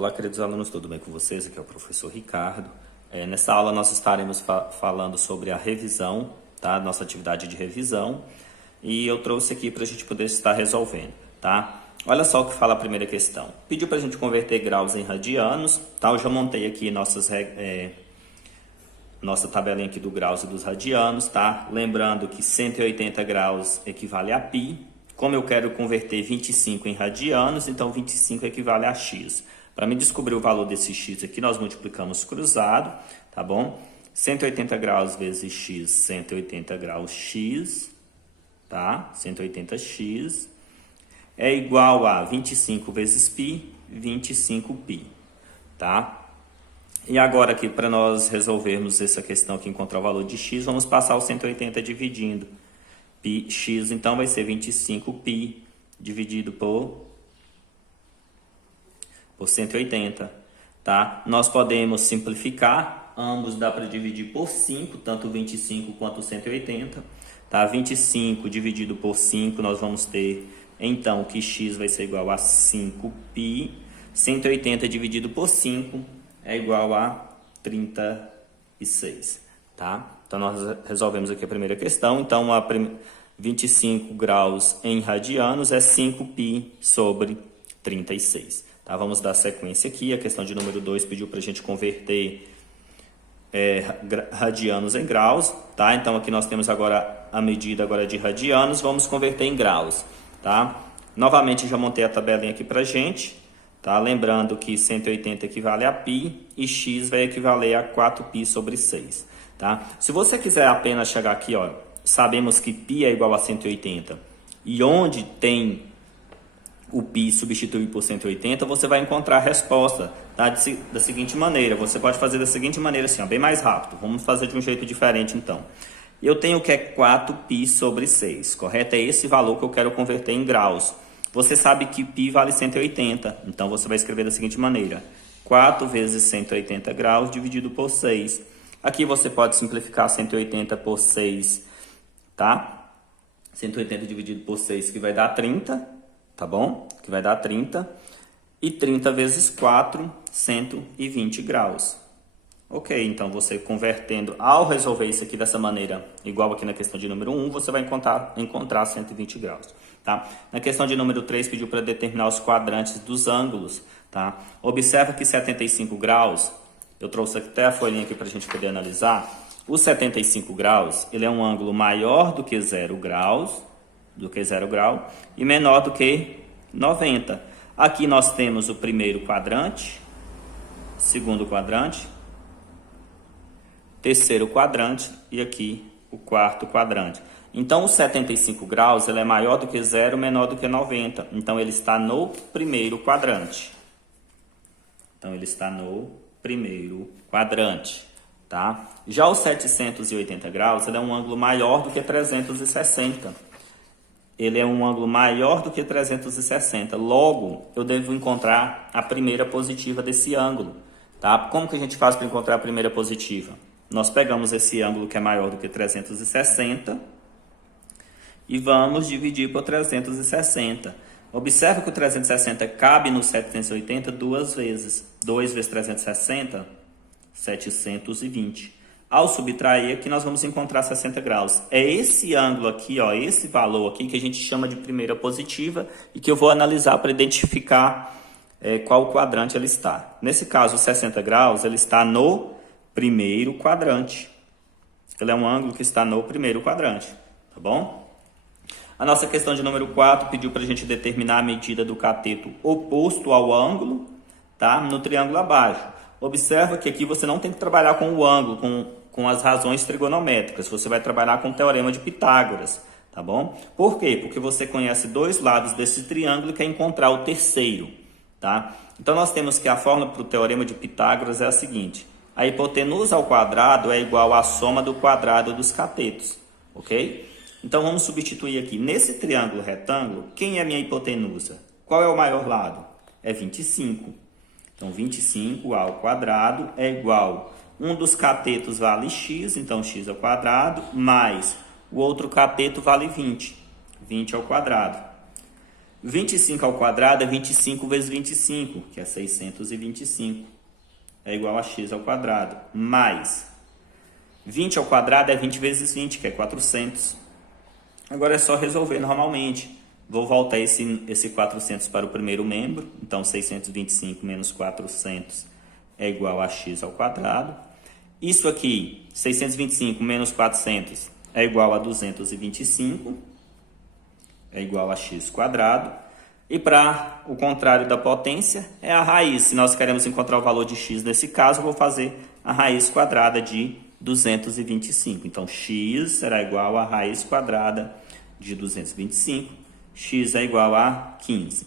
Olá, queridos alunos, tudo bem com vocês? Aqui é o professor Ricardo. Nessa aula nós estaremos falando sobre a revisão, tá? Nossa atividade de revisão. E eu trouxe aqui para a gente poder estar resolvendo, tá? Olha só o que fala a primeira questão. Pediu para a gente converter graus em radianos, tá? Eu já montei aqui nossa tabelinha aqui do graus e dos radianos, tá? Lembrando que 180 graus equivale a π. Como eu quero converter 25 em radianos, então 25 equivale a x. Para me descobrir o valor desse x aqui, nós multiplicamos cruzado, tá bom? 180 graus vezes x, 180 graus x, tá? 180x é igual a 25 vezes π, 25π, tá? E agora aqui, para nós resolvermos essa questão aqui, encontrar o valor de x, vamos passar o 180 dividindo. X, então, vai ser 25π dividido por 180, tá? Nós podemos simplificar, ambos dá para dividir por 5, tanto 25 quanto 180, tá? 25 dividido por 5, nós vamos ter, então, que x vai ser igual a 5π, 180 dividido por 5 é igual a 36, tá? Então, nós resolvemos aqui a primeira questão. Então, 25 graus em radianos é 5π sobre 36. Tá? Vamos dar sequência aqui. A questão de número 2 pediu para a gente converter radianos em graus. Tá? Então, aqui nós temos agora a medida agora de radianos. Vamos converter em graus. Tá? Novamente, já montei a tabelinha aqui para a gente. Tá? Lembrando que 180 equivale a π e x vai equivaler a 4π sobre 6. Tá? Se você quiser apenas chegar aqui, ó, sabemos que π é igual a 180 e onde tem o π substituir por 180, você vai encontrar a resposta, tá? Da seguinte maneira. Você pode fazer da seguinte maneira, assim, ó, bem mais rápido. Vamos fazer de um jeito diferente, então. Eu tenho que é 4π sobre 6, correto? É esse valor que eu quero converter em graus. Você sabe que π vale 180, então você vai escrever da seguinte maneira. 4 vezes 180 graus dividido por 6. Aqui você pode simplificar 180 por 6, tá? 180 dividido por 6, que vai dar 30, tá bom? Que vai dar 30. E 30 vezes 4, 120 graus. Ok, então você convertendo, ao resolver isso aqui dessa maneira, igual aqui na questão de número 1, você vai encontrar 120 graus, tá? Na questão de número 3, pediu para determinar os quadrantes dos ângulos, tá? Observa que 75 graus, eu trouxe até a folhinha aqui para a gente poder analisar. O 75 graus, ele é um ângulo maior do que 0 graus, e menor do que 90. Aqui nós temos o primeiro quadrante, segundo quadrante, terceiro quadrante e aqui o quarto quadrante. Então, o 75 graus, ele é maior do que 0, menor do que 90. Então, ele está no primeiro quadrante. Tá? Já o 780 graus, ele é um ângulo maior do que 360. Logo, eu devo encontrar a primeira positiva desse ângulo. Tá? Como que a gente faz para encontrar a primeira positiva? Nós pegamos esse ângulo que é maior do que 360 e vamos dividir por 360. Observa que o 360 cabe no 780 duas vezes. 2 vezes 360, 720. Ao subtrair aqui, nós vamos encontrar 60 graus. É esse ângulo aqui, ó, esse valor aqui que a gente chama de primeira positiva e que eu vou analisar para identificar qual quadrante ele está. Nesse caso, o 60 graus, ele está no primeiro quadrante. Ele é um ângulo que está no primeiro quadrante, tá bom? A nossa questão de número 4 pediu para a gente determinar a medida do cateto oposto ao ângulo, tá? No triângulo abaixo. Observa que aqui você não tem que trabalhar com o ângulo, com as razões trigonométricas. Você vai trabalhar com o teorema de Pitágoras, tá bom? Por quê? Porque você conhece dois lados desse triângulo e quer encontrar o terceiro, tá? Então, nós temos que a fórmula para o teorema de Pitágoras é a seguinte. A hipotenusa ao quadrado é igual à soma do quadrado dos catetos, ok? Então, vamos substituir aqui. Nesse triângulo retângulo, quem é a minha hipotenusa? Qual é o maior lado? É 25. Então, 25 ao quadrado é igual. Um dos catetos vale x, então x ao quadrado, mais o outro cateto vale 20. 20 ao quadrado. 25 ao quadrado é 25 vezes 25, que é 625. É igual a x ao quadrado. Mais 20 ao quadrado é 20 vezes 20, que é 400. Agora é só resolver normalmente. Vou voltar esse 400 para o primeiro membro. Então, 625 menos 400 é igual a x ao quadrado. Isso aqui, 625 menos 400 é igual a 225. É igual a x quadrado. E para o contrário da potência, é a raiz. Se nós queremos encontrar o valor de x nesse caso, eu vou fazer a raiz quadrada de 225. Então, x será igual a raiz quadrada de 225. X é igual a 15.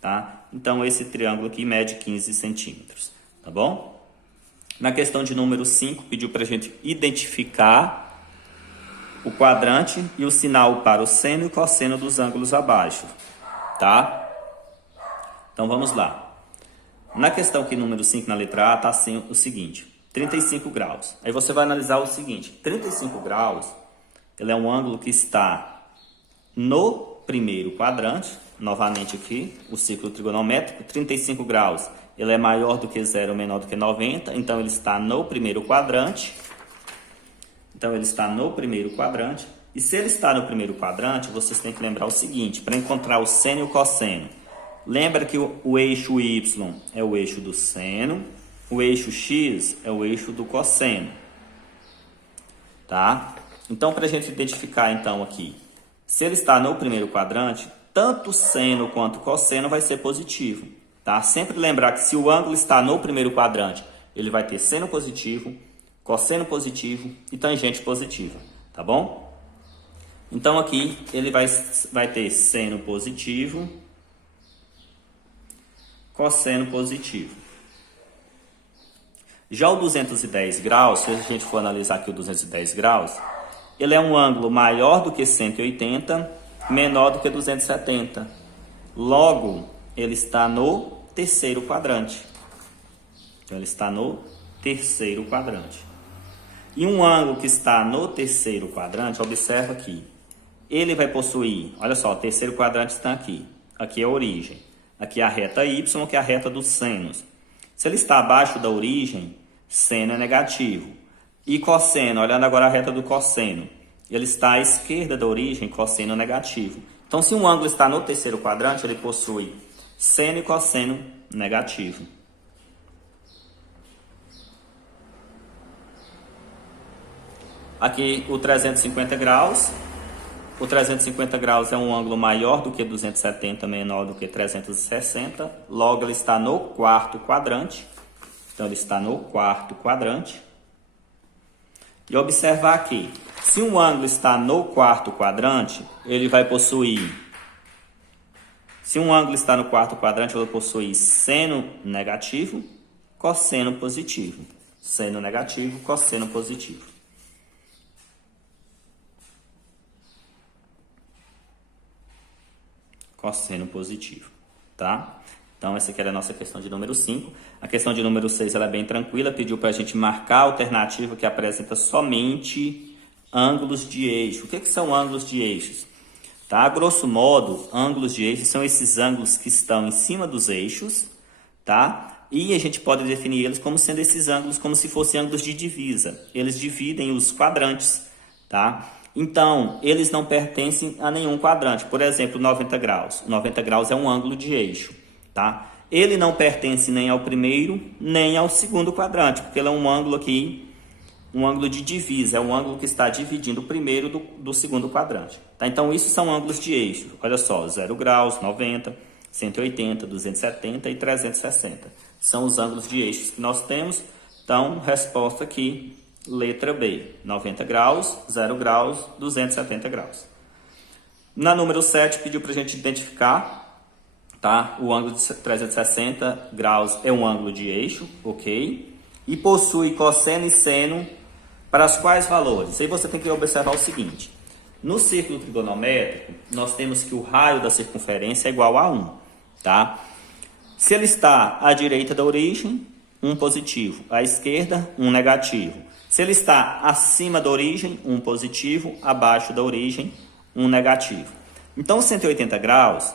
Tá? Então, esse triângulo aqui mede 15 centímetros. Tá bom? Na questão de número 5, pediu para a gente identificar o quadrante e o sinal para o seno e o cosseno dos ângulos abaixo. Tá? Então, vamos lá. Na questão aqui, número 5, na letra A, está assim o seguinte. 35 graus. Aí você vai analisar o seguinte. 35 graus, ele é um ângulo que está no primeiro quadrante. Novamente aqui, o círculo trigonométrico. 35 graus, ele é maior do que 0, menor do que 90. Então, ele está no primeiro quadrante. E se ele está no primeiro quadrante, vocês têm que lembrar o seguinte. Para encontrar o seno e o cosseno. Lembra que o eixo Y é o eixo do seno. O eixo X é o eixo do cosseno. Tá? Então, para a gente identificar, então, aqui. Se ele está no primeiro quadrante, tanto seno quanto cosseno vai ser positivo. Tá? Sempre lembrar que se o ângulo está no primeiro quadrante, ele vai ter seno positivo, cosseno positivo e tangente positiva. Tá bom? Então, aqui, ele vai ter seno positivo, cosseno positivo. Já o 210 graus, se a gente for analisar aqui o 210 graus, ele é um ângulo maior do que 180, menor do que 270. Logo, ele está no terceiro quadrante. Então, ele está no terceiro quadrante. E um ângulo que está no terceiro quadrante, observa aqui, ele vai possuir, olha só, o terceiro quadrante está aqui. Aqui é a origem. Aqui é a reta Y, que é a reta dos senos. Se ele está abaixo da origem, seno é negativo. E cosseno, olhando agora a reta do cosseno, ele está à esquerda da origem, cosseno negativo. Então, se um ângulo está no terceiro quadrante, ele possui seno e cosseno negativo. Aqui o 350 graus. O 350 graus é um ângulo maior do que 270, menor do que 360. Logo, ele está no quarto quadrante. Então, ele está no quarto quadrante. E observar aqui, se um ângulo está no quarto quadrante, ele vai possuir... Se um ângulo está no quarto quadrante, ele possui seno negativo, cosseno positivo. Seno negativo, cosseno positivo. Cosseno positivo, tá? Então, essa aqui era a nossa questão de número 5. A questão de número 6 ela é bem tranquila, pediu para a gente marcar a alternativa que apresenta somente ângulos de eixo. O que são ângulos de eixos? Tá? Grosso modo, ângulos de eixo são esses ângulos que estão em cima dos eixos, tá? E a gente pode definir eles como sendo esses ângulos como se fossem ângulos de divisa. Eles dividem os quadrantes, tá? Então, eles não pertencem a nenhum quadrante. Por exemplo, 90 graus. 90 graus é um ângulo de eixo, tá? Ele não pertence nem ao primeiro, nem ao segundo quadrante, porque ele é um ângulo aqui, um ângulo de divisa, é um ângulo que está dividindo o primeiro do segundo quadrante. Tá? Então, isso são ângulos de eixo. Olha só, 0 graus, 90, 180, 270 e 360. São os ângulos de eixos que nós temos. Então, resposta aqui... Letra B, 90 graus, 0 graus, 270 graus. Na número 7, pediu para a gente identificar, tá? O ângulo de 360 graus é um ângulo de eixo, ok? E possui cosseno e seno para os quais valores? Aí você tem que observar o seguinte. No círculo trigonométrico, nós temos que o raio da circunferência é igual a 1, tá? Se ele está à direita da origem, 1 positivo. À esquerda, 1 negativo. Se ele está acima da origem, 1 positivo, abaixo da origem, 1 negativo. Então, 180 graus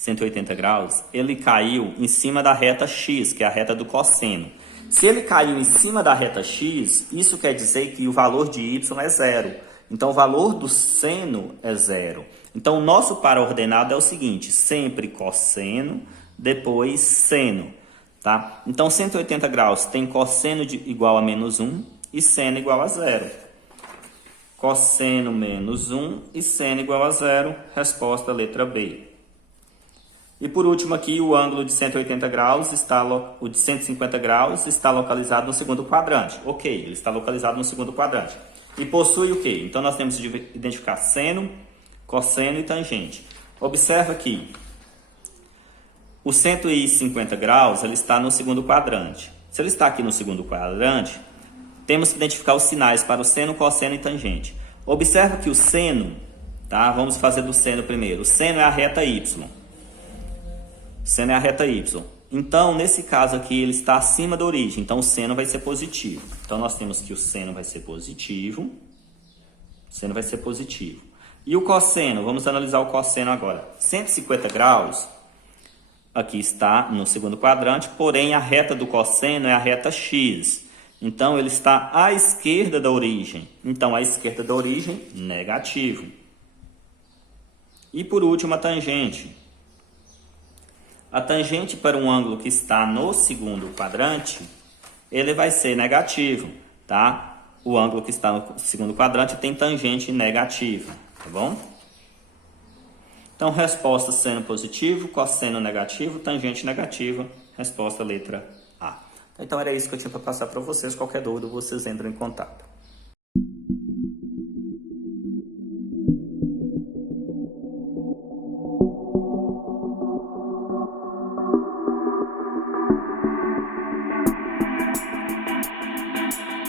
180 graus, ele caiu em cima da reta x, que é a reta do cosseno. Se ele caiu em cima da reta x, isso quer dizer que o valor de y é zero. Então, o valor do seno é zero. Então, o nosso para-ordenado é o seguinte, sempre cosseno, depois seno. Tá? Então, 180 graus tem cosseno igual a menos 1 e seno igual a zero. Cosseno menos 1 e seno igual a zero. Resposta letra B. E por último aqui, o ângulo de 180 graus, o de 150 graus está localizado no segundo quadrante. Ok, ele está localizado no segundo quadrante. E possui o quê? Então, nós temos que identificar seno, cosseno e tangente. Observa que o 150 graus ele está no segundo quadrante. Se ele está aqui no segundo quadrante, temos que identificar os sinais para o seno, cosseno e tangente. Observa que o seno, tá? Vamos fazer do seno primeiro. O seno é a reta y. Seno é a reta y. Então, nesse caso aqui, ele está acima da origem. Então, o seno vai ser positivo. Então, nós temos que o seno vai ser positivo. O seno vai ser positivo. E o cosseno? Vamos analisar o cosseno agora. 150 graus, aqui está no segundo quadrante, porém, a reta do cosseno é a reta x. Então, ele está à esquerda da origem. Então, à esquerda da origem, negativo. E, por último, a tangente. A tangente para um ângulo que está no segundo quadrante, ele vai ser negativo, tá? O ângulo que está no segundo quadrante tem tangente negativa, tá bom? Então, resposta seno positivo, cosseno negativo, tangente negativa, resposta letra A. Então, era isso que eu tinha para passar para vocês. Qualquer dúvida, vocês entram em contato.